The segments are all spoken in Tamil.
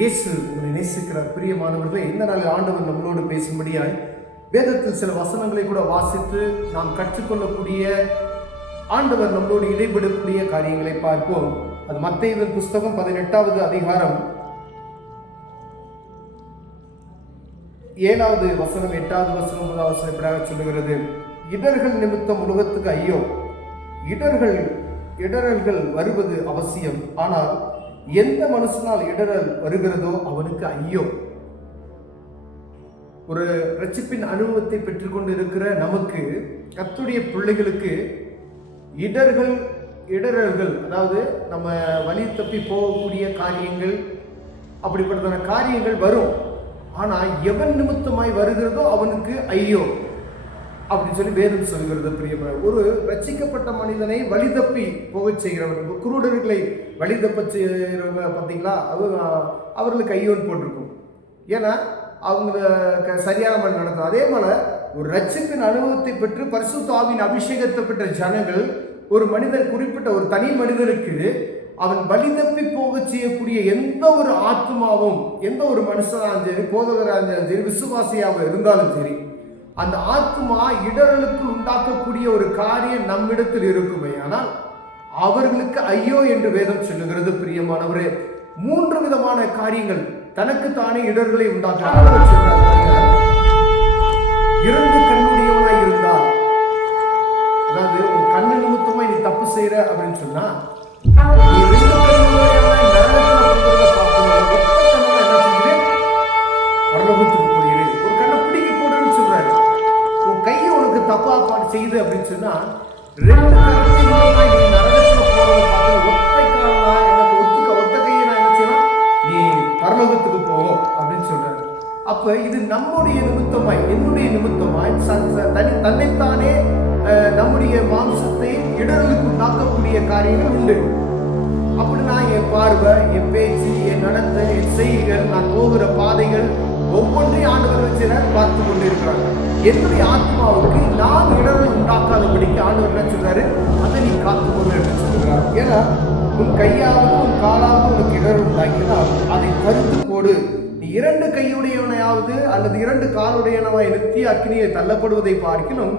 இயேசு உங்களை நேசிக்கிறார். பிரியமானவர்களே, இந்த நாளில் ஆண்டவர் நம்மளோடு பேசும்படியாய் வேதத்தில் சில வசனங்களை கூட வாசித்து நாம் கற்றுக்கொள்ளக்கூடிய, ஆண்டவர் நம்மளோடு இடைபெடக்கூடிய காரியங்களை பார்ப்போம். அது மத்தேயுவின் புஸ்தகம் 18வது அதிகாரம் 7வது வசனம் 8வது வசனம் 9வது வசனம் இப்படியாக சொல்லுகிறது: இடர்கள் நிமித்தம் உலகத்துக்கு ஐயோ! இடரல்கள் வருவது அவசியம், ஆனால் எந்த மனுஷனால் இடரல் வருகிறதோ அவனுக்கு ஐயோ. ஒரு ரட்சிப்பின் அனுபவத்தை பெற்றுக்கொண்டு இருக்கிற நமக்கு, கர்த்தருடைய பிள்ளைகளுக்கு இடரல்கள், அதாவது நம்ம வழி தப்பி போகக்கூடிய காரியங்கள், அப்படிப்பட்டதான காரியங்கள் வரும். ஆனால் எவன் நிமித்தமாய் வருகிறதோ அவனுக்கு ஐயோ அப்படின்னு சொல்லி வேதம் சொல்கிறது. பிரியமான, ஒரு ரட்சிக்கப்பட்ட மனிதனை வழி தப்பி போக செய்கிறவங்க, குருடர்களை வழி தப்ப செய்கிறவங்க பார்த்தீங்களா, அவர்களுக்கு ஐயோன்னு போட்டிருக்கும். ஏன்னா அவங்க சரியான மாதிரி நடக்கும். அதே போல ஒரு ரட்சிப்பின் அனுபவத்தை பெற்று பரிசுத்த ஆவியின் அபிஷேகத்தை பெற்ற ஜனங்கள், ஒரு மனிதன், குறிப்பிட்ட ஒரு தனி மனிதனுக்கு அவன் வழி தப்பி போக செய்யக்கூடிய எந்த ஒரு ஆத்மாவும், எந்த ஒரு மனுஷனாலும் சரி, போதகராக இருந்தாலும் சரி, விசுவாசியாக இருந்தாலும் சரி, அந்த ஆத்மா இடரலுக்கு உண்டாக்கக்கூடிய ஒரு காரியம் நம்மிடத்தில் இருக்குமே, ஆனால் அவர்களுக்கு ஐயோ என்று வேதம் சொல்லுகிறது. பிரியமானவரே, 3 விதமான காரியங்கள் தனக்குத்தானே இடர்களை உண்டாக்குறாங்க. 2 கண்ணுடையவனாய் இருந்தால், அதாவது ஒரு கண்ணு நிமித்தமா நீ தப்பு செய்யற அப்படின்னு சொன்னா, பரலோகத்துக்கு போயிரு. ஒரு கண்ணை பிடிக்கி போடுன்னு சொல்றாரு. உன் கையை உனக்கு தப்பா செய்யுது அப்படின்னு சொன்னா, 2 கண்ணை நீ நரகத்துல போறதை பார்த்து ஒத்த கையை நான் என்ன செய்யலாம், நீ பரலோகத்துக்கு போகும் அப்படின்னு சொல்றாரு. அப்ப இது நம்முடைய நிமித்தமாய், என்னுடைய நிமித்தமாய் தன்னைத்தானே நம்முடைய மாம்சத்தை இடர்களுக்கு உண்டாக்கக்கூடிய காரியங்கள் உண்டு. அப்படின்னா என் பார்வை, என் பேச்சு, என் நடத்தை, என் செய்திகள், நான் போகிற பாதைகள் ஒவ்வொன்றையும் ஆண்டவர் வச்சு பார்த்து கொண்டு இருக்கிறாங்க. என்னுடைய ஆத்மாவுக்கு நான் இடர்கள் உண்டாக்காதபடிக்கு ஆண்டவர் என்ன சொல்றாரு, அதை நீ காத்துக்கொண்டு என்று சொல்கிறார். ஏன்னா உன் கையாவது உன் காலாவது உனக்கு இடர்கள் உண்டாக்கினால் அதை கருத்து போடு. நீ 2 கையுடையவனையாவது அல்லது 2 காலுடையவனாய் நித்திய அக்கினியை தள்ளப்படுவதை பார்க்கிலும்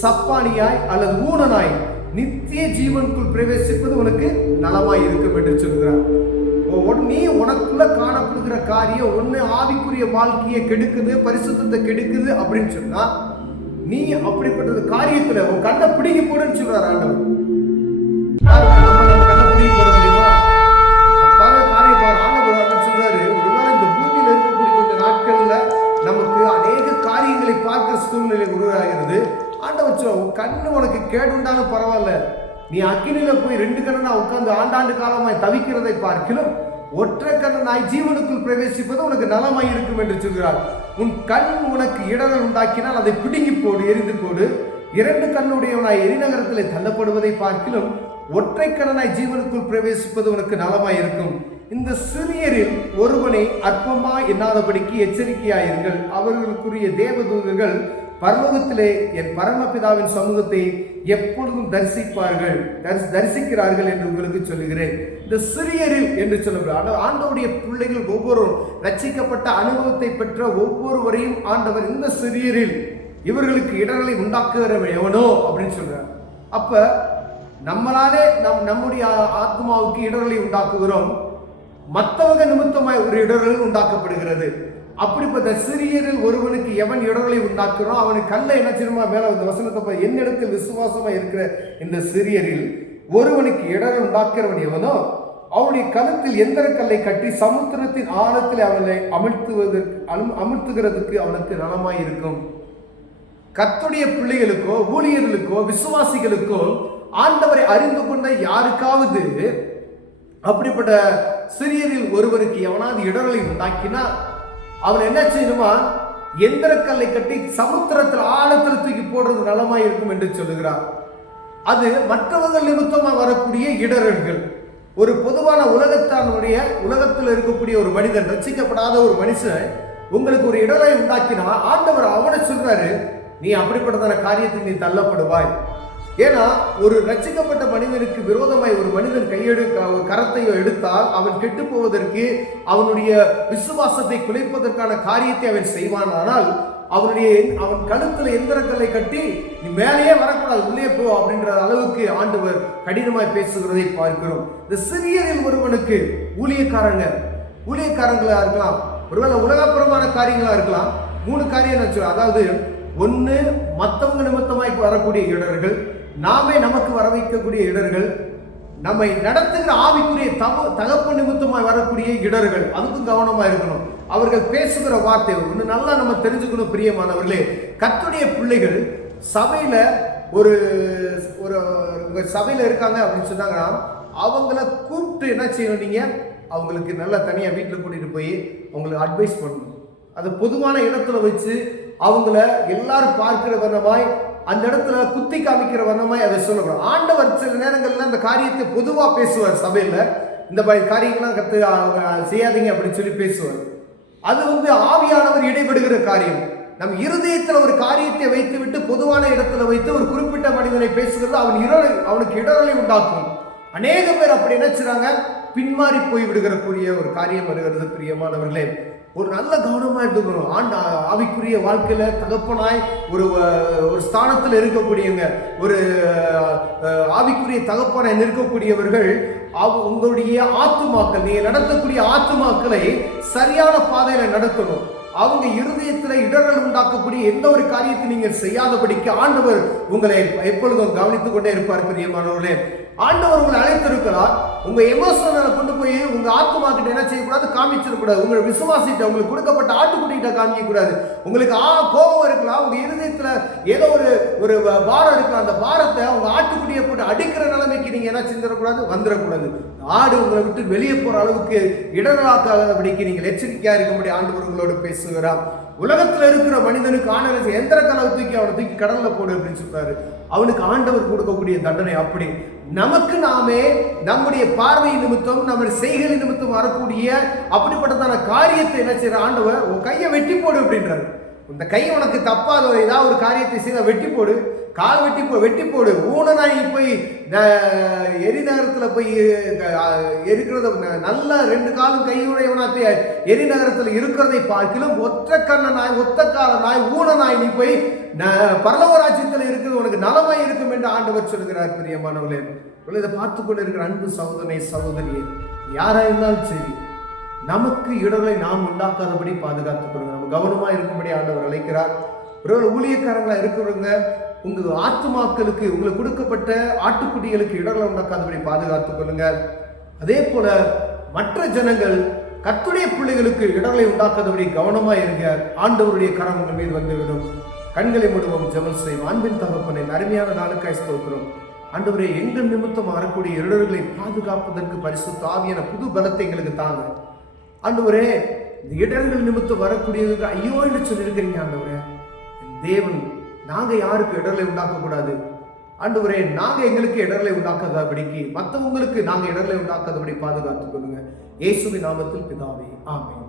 சப்பானியாய் அல்லது ஊனனாய் நித்திய ஜீவனுக்குள் பிரவேசிப்பது உனக்கு நலமாய் இருக்கும் என்று சொல்கிறார். நீ உனக்குள்ள காணப்படுகிற காரியம் ஒன்னு ஆவிக்குரிய வாழ்க்கையை கெடுக்குது, பரிசுத்தத்தை கெடுக்குது அப்படின்னு சொன்னா, நீ அப்படிப்பட்ட காரியத்துல உன் கண்ணை பிடிங்கி போடுன்னு சொல்றாரு ஆண்டவர். கண்ணை பிடிங்கி போட முடியுமா? ஆண்டவர் சொல்றாரு, ஒருவேளை இந்த பூமியில இருக்கக்கூடிய கொஞ்ச நாட்கள்ல நமக்கு அநேக காரியங்களை பார்க்கிற சூழ்நிலை உருவாகிறது. ஆண்டவர், கண்ணு உனக்கு கேடுண்டாலும் பரவாயில்ல, நீ அக்கினில போய் 2 கண்ணனா உட்கார்ந்து ஆண்டாண்டு காலமாய் தவிக்கிறதை பார்க்கிலும் ஒற்றை கண்ணனாய் ஜீவனுக்குள் பிரவேசிப்பது உனக்கு நலமாய் இருக்கும் என்று சொல்கிறார். உன் கண் உனக்கு இடர்கள் உண்டாக்கினால் அதை பிடுங்கி போடு, எரிந்து போடு. 2 கண்ணுடையவனாய் எரிநகரத்திலே தள்ளப்படுவதை பார்க்கிலும் ஒற்றை கண்ணனாய் ஜீவனுக்குள் பிரவேசிப்பது உனக்கு நலமாய் இருக்கும். இந்த சிறியரில் ஒருவனை அற்பமா எண்ணாதபடிக்கு எச்சரிக்கையாயிருங்கள். அவர்களுக்குரிய தேவதூதர்கள் பரலோகத்திலே என் பரமபிதாவின் சமூகத்தை எப்பொழுதும் தரிசிக்கிறார்கள் என்று உங்களுக்கு சொல்லுகிறேன். இந்த சிறியரில் என்று சொல்லப்படுற ஆண்டவருடைய பிள்ளைகள் ஒவ்வொருவரும், ரட்சிக்கப்பட்ட அனுபவத்தை பெற்ற ஒவ்வொருவரையும் ஆண்டவர் இந்த சிறியரில் இவர்களுக்கு இடர்களை உண்டாக்குகிறவன் எவனோ அப்படின்னு சொல்றார். அப்ப நம்மளாலே நம்முடைய ஆத்மாவுக்கு இடர்களை உண்டாக்குகிறோம், மற்றவங்க நிமித்தமாய் ஒரு இடர்கள் உண்டாக்கப்படுகிறது. அப்படிப்பட்ட சிறியரில் ஒருவனுக்கு எவன் இடர்களை உண்டாக்குறோம் அவனுக்கு கல்ல என்ன செய்யணுமா மேல இந்த வசனத்தை, என்னிடத்தில் விசுவாசமா இருக்கிற இந்த சிறியரில் ஒருவனுக்கு இடர்கள் உண்டாக்குறவன் எவனோ அவனுடைய கழுத்தில் எந்திர கல்லை கட்டி சமுத்திரத்தின் ஆழத்தில் அவனை அமிழ்த்துகிறதுக்கு அவனுக்கு நலமாய் இருக்கும். கர்த்தருடைய பிள்ளைகளுக்கோ, ஊழியர்களுக்கோ, விசுவாசிகளுக்கோ, ஆண்டவரை அறிந்து கொண்ட யாருக்காவது அப்படிப்பட்ட சிறியரில் ஒருவருக்கு எவனாவது இடர்களை உண்டாக்கினா அவன் என்ன செய்யணுமா, எந்திரக்கல்லை கட்டி சமுத்திரத்தில் ஆழத்தில் தூக்கி போடுறது நலமாய் இருக்கும் என்று சொல்லுகிறார். அது மற்றவர்கள் நிமித்தமாக வரக்கூடிய இடர்கள். ஒரு பொதுவான உலகத்தில் இருக்கக்கூடிய ஒரு மனிதன், ரட்சிக்கப்படாத ஒரு மனுஷன் உங்களுக்கு ஒரு இடரை உண்டாக்கினா ஆண்டவர் அவனை சொல்றாரு, நீ அப்படிப்பட்டதான காரியத்துக்கு நீ தள்ளப்படுவாய். ஏன்னா ஒரு ரட்சிக்கப்பட்ட மனிதனுக்கு விரோதமாய் ஒரு மனிதன் ஒரு கரத்தையோ எடுத்தால் அவன் கெட்டு போவதற்கு, அவனுடைய விசுவாசத்தை குலைப்பதற்கான காரியத்தை அவன் செய்வானால், அவன் கழுத்துல எந்திரக்கல்லை கட்டி நீ மேலேயே வரக்கூடாது, உள்ளே போ அப்படின்ற அளவுக்கு ஆண்டவர் கடினமாய் பேசுகிறதை பார்க்கிறோம். இந்த சிறியரில் ஒருவனுக்கு ஊழியக்காரங்களா இருக்கலாம், ஒருவேளை உலகப்புறமான காரியங்களா இருக்கலாம். 3 காரியம் வச்சு, அதாவது ஒன்று மற்றவங்க நிமித்தமாய் வரக்கூடிய இடர்கள், நாமே நமக்கு வர வைக்கக்கூடிய இடர்கள், நம்மை நடத்துகிற ஆவிக்குரிய தகப்பு நிமித்தமாய் வரக்கூடிய இடர்கள். அதுக்கும் கவனமா இருக்கணும். அவர்கள் பேசுகிற வார்த்தை ஒன்று நல்லா நம்ம தெரிஞ்சுக்கணும். பிரியமானவர்களே, கர்த்தருடைய பிள்ளைகள் சபையில ஒரு சபையில இருக்காங்க அப்படின்னு சொன்னாங்கன்னா, அவங்கள கூப்பிட்டு என்ன செய்யணும், நீங்க அவங்களுக்கு நல்லா தனியா வீட்டில் கூட்டிட்டு போய் அவங்களுக்கு அட்வைஸ் பண்ணணும். அது பொதுவான இடத்துல வச்சு அவங்கள எல்லாரும் பார்க்கிற வண்ணமாய், அந்த இடத்துல குத்தி காமிக்கிற வண்ணமாய் அதை சொல்லணும். ஆண்டவர் சில நேரங்கள்ல அந்த காரியத்தை பொதுவா பேசுவார். சபையில இந்த மாதிரி காரியங்கள்லாம் செய்யாதீங்க அப்படின்னு சொல்லி பேசுவார். அது ஆவியானவர் இடைபடுகிற காரியம். நம் இருதயத்தில் ஒரு காரியத்தை வைத்து விட்டு பொதுவான இடத்துல வைத்து ஒரு குறிப்பிட்ட மனிதனை பேசுகிறது அவனுக்கு இடரலை உண்டாக்கும். அநேக பேர் அப்படி நினைச்சுறாங்க, பின்மாறி போய் விடுகிறக்கூடிய ஒரு காரியம் வருகிறது. பிரியமானவர்களே, ஒரு நல்ல கவனமா எடுத்துக்கணும். ஆவிக்குரிய வாழ்க்கையில தகப்பனாய் ஒரு ஸ்தானத்தில் இருக்கக்கூடியவங்க, ஒரு ஆவிக்குரிய தகப்பனாய் நிற்கக்கூடியவர்கள், உங்களுடைய ஆத்துமாக்கள், நீங்க நடத்தக்கூடிய ஆத்துமாக்களை சரியான பாதையில நடத்தணும். அவங்க இருதயத்துல இடர்கள் உண்டாக்கக்கூடிய எந்த ஒரு காரியத்தை நீங்கள் செய்யாதபடிக்கு ஆண்டவர் உங்களை எப்பொழுதும் கவனித்துக் கொண்டே இருப்பார். பிரியமானவர்களே, ஆண்டவர் உங்களை அழைத்திருக்கிறார். உங்க எமோஷனலை கொண்டு போய் உங்க ஆத்துமா கிட்ட என்ன செய்யக்கூடாது, காமிச்சிடக்கூடாது. உங்களை விசுவாசிட்ட, உங்களுக்கு கொடுக்கப்பட்ட ஆட்டுக்குட்டிகிட்ட காமிக்க கூடாது. உங்களுக்கு கோபம் இருக்கலாம், உங்க இருதயத்துல ஏதோ ஒரு பாரம் இருக்கலாம். அந்த பாரத்தை உங்க ஆட்டுக்குட்டியை போட்டு அடிக்கிற நிலைமைக்கு நீங்க என்ன செஞ்சிடக்கூடாது, வந்துடக்கூடாது. ஆடு உங்களை விட்டு வெளியே போற அளவுக்கு இடர்களாக்காதபடிக்கு நீங்கள் எச்சரிக்கையா இருக்கும்படி ஆண்டவர் உங்களோடு பேசுகிறார். உலகத்துல இருக்கிற மனிதனுக்கு ஆண்டவர் எந்திர கலவை அவனை தூக்கி கடல்ல போடு அப்படின்னு சொல்றாரு. அவனுக்கு ஆண்டவர் கொடுக்கக்கூடிய தண்டனை அப்படி. நமக்கு நாமே நம்முடைய பார்வை நிமித்தம், நம்முடைய செய்கை நிமித்தம் வரக்கூடிய அப்படிப்பட்டதான காரியத்தை என்ன செய்யற ஆண்டவர், உன் கையை வெட்டி போடு அப்படின்றாரு. இந்த கை உனக்கு தப்பாத ஏதாவது ஒரு காரியத்தை செய்த வெட்டி போடு, கால் வெட்டி போடு. ஊனனாய் போய் எரிநகரத்தில் போய் இருக்கிறத நல்ல 2 காலும் கையுடையவனா எரிநகரத்தில் இருக்கிறதை பார்க்கிலும் ஒற்ற கண்ணனாய், ஒத்த காலனாய், ஊனனாய் நீ போய் பரலோகராஜ்யத்தில் இருக்கிறது உனக்கு நலமாய் இருக்கும் என்று ஆண்டவர் சொல்கிறார். பிரியமானவர்களே, இதை பார்த்து கொண்டு இருக்கிற அன்பு சகோதரியே, யாரா இருந்தாலும் சரி, நமக்கு இடர்களை நாம் உண்டாக்காதபடி பாதுகாத்துக் கொள்ளுங்க. நம்ம கவனமா இருக்கும்படி ஆண்டவர் அழைக்கிறார். ஒரு ஊழியக்காரங்களா இருக்கிறவங்க, உங்க ஆத்துமாக்களுக்கு உங்களுக்கு கொடுக்கப்பட்ட ஆட்டுக்குட்டிகளுக்கு இடர்களை உண்டாக்காதபடி பாதுகாத்துக் கொள்ளுங்க. அதே போல மற்ற ஜனங்கள் கர்த்தருடைய பிள்ளைகளுக்கு இடர்களை உண்டாக்காதபடி கவனமா இருங்க. ஆண்டவருடைய கரம் உங்கள் மீது வந்துவிடும். கண்களை மூடுவோம், ஜெபம் செய்வோம். அன்பின் தகப்பனே, அருமையான நாளுக்காய் ஸ்தோத்திரம். ஆண்டவரே, எங்கள் நிமித்தம் வரக்கூடிய இடர்களை பாதுகாப்பதற்கு பரிசுத்த ஆவியான புது பலத்தை எங்களுக்கு தாங்க. ஆண்டவரே, இந்த இடர்கள் நிமித்தம் வரக்கூடியதுக்கு ஐயோ என்று சொல்லியிருக்கிறீங்க. ஆண்டவரே, தேவன், நாங்க யாருக்கு இடர்களை உண்டாக்கக்கூடாது. ஆண்டவரே, நாங்க எங்களுக்கு இடர்களை உண்டாக்காதபடிக்கு, மற்றவங்களுக்கு நாங்க இடர்களை உண்டாக்காதபடி பாதுகாத்துக் கொள்ளுங்க. இயேசுவின் நாமத்தில் பிதாவே, ஆமென்.